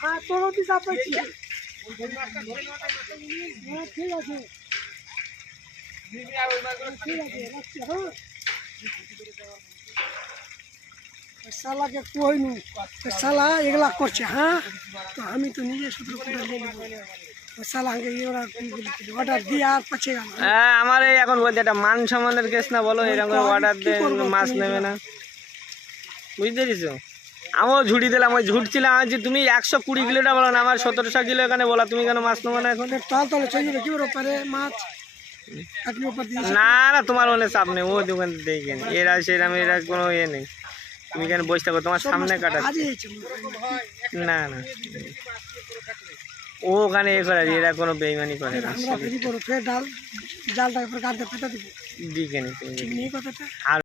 হ্যাঁ তোর অতি চাপ পাচ্ছি। হ্যাঁ ঠিক আছে ঠিক আছে রাখছি। হ্যাঁ শালাকে কইনু শালা এগুলা করছে। হ্যাঁ তো আমি তো নিজে সূত্র করে শালা অর্ডার দিয়ে আর পাচ্ছে গেল। হ্যাঁ আমার এই এখন বলছে এটা মান সম্মানের কেস না, বলো এরকম অর্ডার দিয়ে মাছ নেবে না, বুঝতে পেরেছো? আমিও ঝুড়ি দিলাম, ওই ঝুটছিলাম আমি যে তুমি 120 কিলোটা বলো না, আমার 1700 কিলো এখানে বলা, তুমি কেন মাছ নেবো না এখন? তাল তালে চলে যাবে কি পারে মাছ না না তোমার মনে চাপ নেই, ও দোকান দেখে এরা সেরাম এরা কোনো ইয়ে নেই, তুমি কেন বসে থাকো, তোমার সামনে কাটাচ্ছে। না না ও ওখানে এ করে এরা কোনো বেইমানি করে না, ডাল জালটা কাটতে পেটা দিব দিকে নেই তুমি ঠিক নেই কথাটা। আর